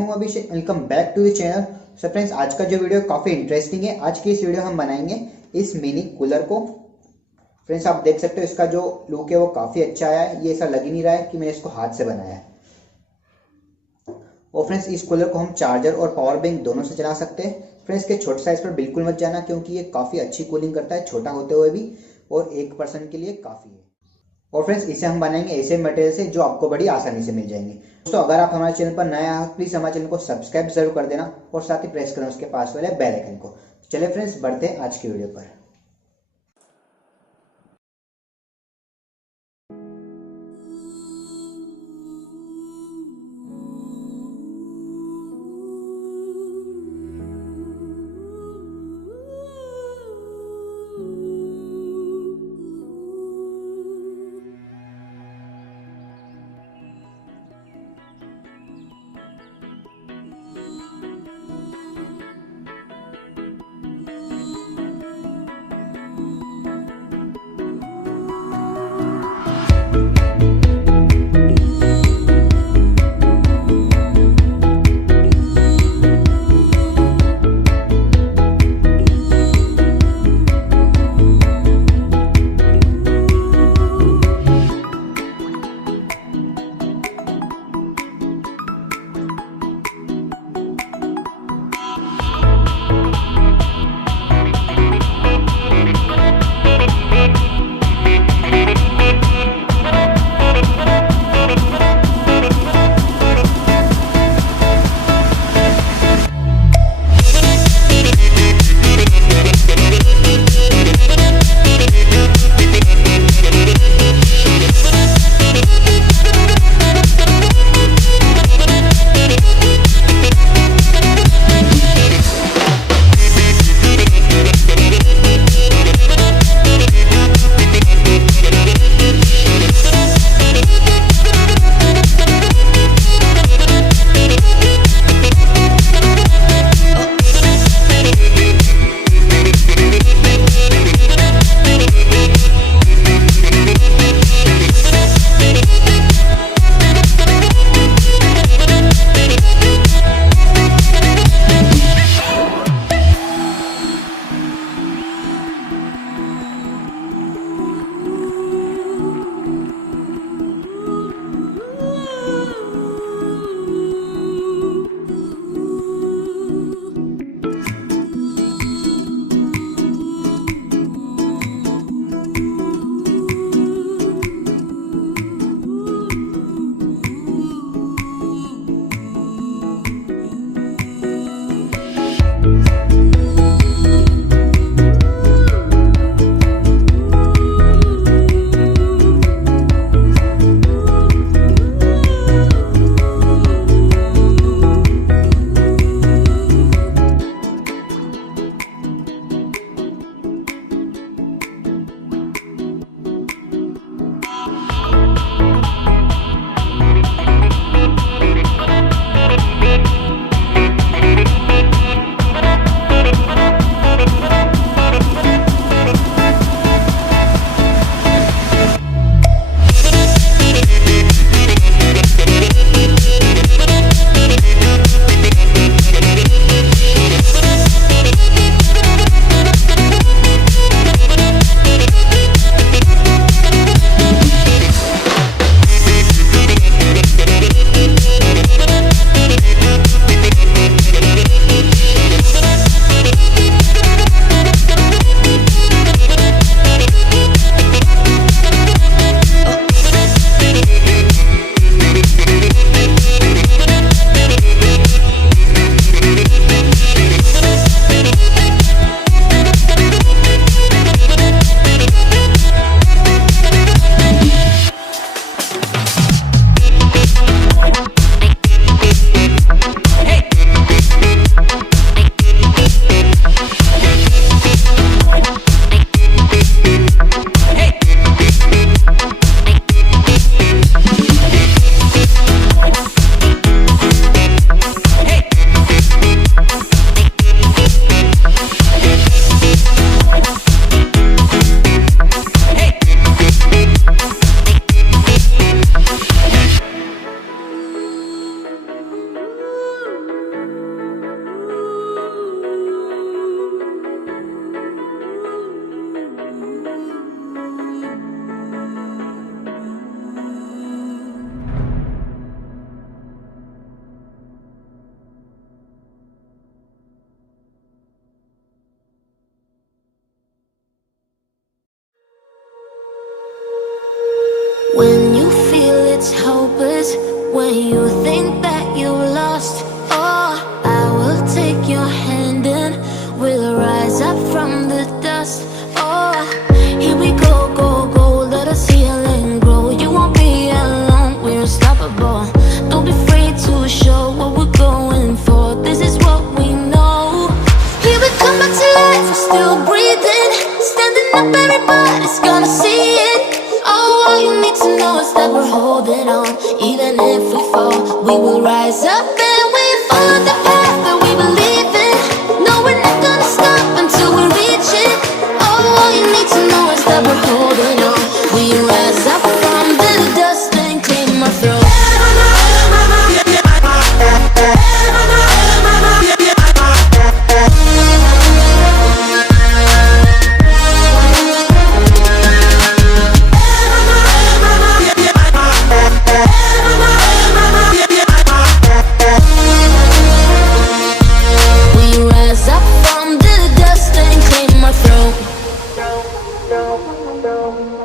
हूं Abhishek, welcome back to the channel. So friends, आज का जो वीडियो काफ़ी इंटरेस्टिंग है। आज की इस वीडियो हम बनाएंगे इस मिनी कूलर को। फ्रेंड्स, आप देख सकते हो इसका जो लुक है वो काफ़ी अच्छा आया है। ये ऐसा लग ही नहीं रहा है कि मैंने इसको हाथ से बनाया है। और फ्रेंड्स, इस कूलर को हम चार्जर और पावर बैंक दोनों से चला सकते हैं। फ्रेंड्स, के छोटे साइज़ पर बिल्कुल मत जाना, क्योंकि ये काफ़ी अच्छी कूलिंग करता है छोटा होते हुए भी, और एक पर्सन के लिए काफ़ी है। और फ्रेंड्स, इसे हम बनाएंगे ऐसे मटेरियल से जो आपको बड़ी आसानी से मिल जाएंगे। दोस्तों, अगर आप हमारे चैनल पर नए आए हो प्लीज़ हमारे चैनल को सब्सक्राइब जरूर कर देना और साथ ही प्रेस करना उसके पास वाले बेल आइकन को। चलिए फ्रेंड्स, बढ़ते हैं आज की वीडियो पर। When you feel it's hopeless, when you think that you lost, oh, I will take your hand and we'll rise up from the dust. Oh, here we go, go, go, let us heal and grow. You won't be alone, we're unstoppable. Don't be afraid to show what we're going for. This is what we know. Here we come back to life, we're still breathing. Standing up, everybody's gonna see it. Oh, all you need to know is that we're holding on. Even if we fall, we will rise up and we follow the path that we believe in. No, we're not gonna stop until we reach it. Oh, all you need to know is that we're holding on. We rise up from the dust and claim our throne.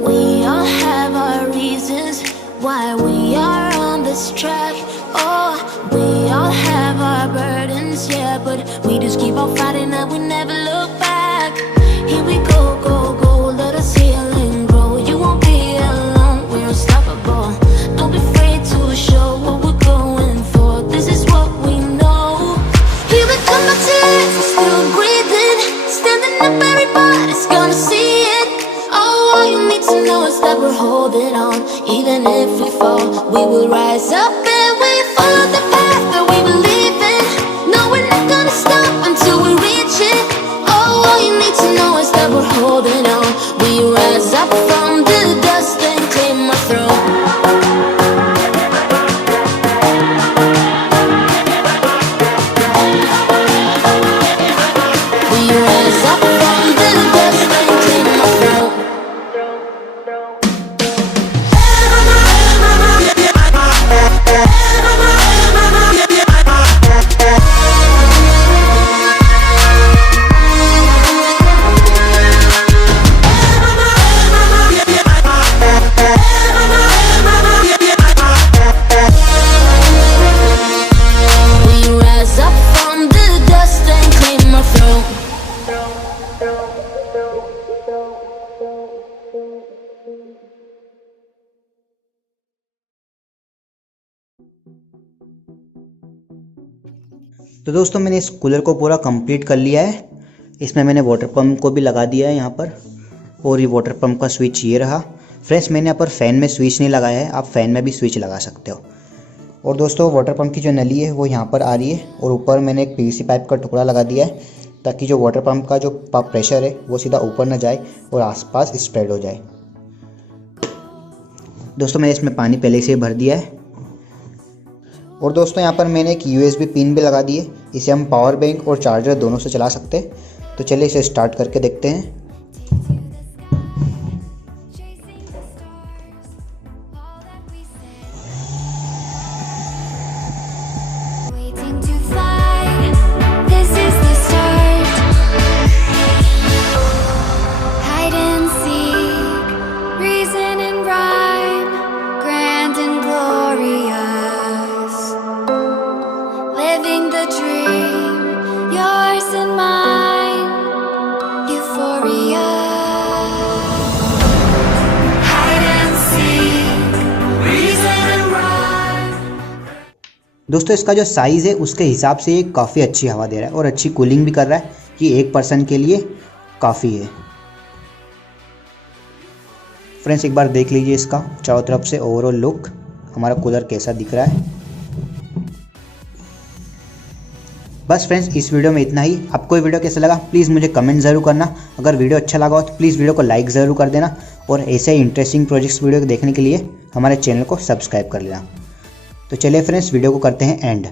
We all have our reasons why we are on this track. Oh, we all have our burdens, yeah, but we just keep on fighting and we never look back. Here we go, go, go, let us heal and grow. You won't be alone, we're unstoppable. Don't be afraid to show what we're going for. This is what we know. Here we come back to life, we're still breathing. Standing up, everybody's gonna see it. Oh, all you need to know is that we're holding on. Even if we fall, we will rise up and we follow the path that we believe in. No, we're not gonna stop until we reach it. Oh, all you need to know is that we're holding on. We rise up from the dust and claim our throne. We rise up from the dust and claim our throne. तो दोस्तों मैंने इस कूलर को पूरा कंप्लीट कर लिया है। इसमें मैंने वाटर पंप को भी लगा दिया है यहाँ पर, और ये वाटर पंप का स्विच ये रहा। फ्रेंड्स मैंने यहाँ पर फ़ैन में स्विच नहीं लगाया है, आप फ़ैन में भी स्विच लगा सकते हो। और दोस्तों वाटर पंप की जो नली है वो यहाँ पर आ रही है, और ऊपर मैंने एक पीवीसी पाइप का टुकड़ा लगा दिया है ताकि जो वाटर पंप का जो प्रेशर है वो सीधा ऊपर ना जाए और आसपास स्प्रेड हो जाए। दोस्तों मैंने इसमें पानी पहले से भर दिया है। और दोस्तों यहाँ पर मैंने एक USB पिन भी लगा दी है, इसे हम पावर बैंक और चार्जर दोनों से चला सकते हैं। तो चलिए इसे स्टार्ट करके देखते हैं। दोस्तों इसका जो साइज़ है उसके हिसाब से ये काफ़ी अच्छी हवा दे रहा है और अच्छी कूलिंग भी कर रहा है, कि एक पर्सन के लिए काफ़ी है। फ्रेंड्स एक बार देख लीजिए इसका चारों तरफ से ओवरऑल लुक, हमारा कूलर कैसा दिख रहा है। बस फ्रेंड्स इस वीडियो में इतना ही। आपको ये वीडियो कैसा लगा प्लीज़ मुझे कमेंट ज़रूर करना। अगर वीडियो अच्छा लगा हो तो प्लीज़ वीडियो को लाइक ज़रूर कर देना, और ऐसे ही इंटरेस्टिंग प्रोजेक्ट्स वीडियो देखने के लिए हमारे चैनल को सब्सक्राइब कर लेना। तो चलिए फ्रेंड्स वीडियो को करते हैं एंड।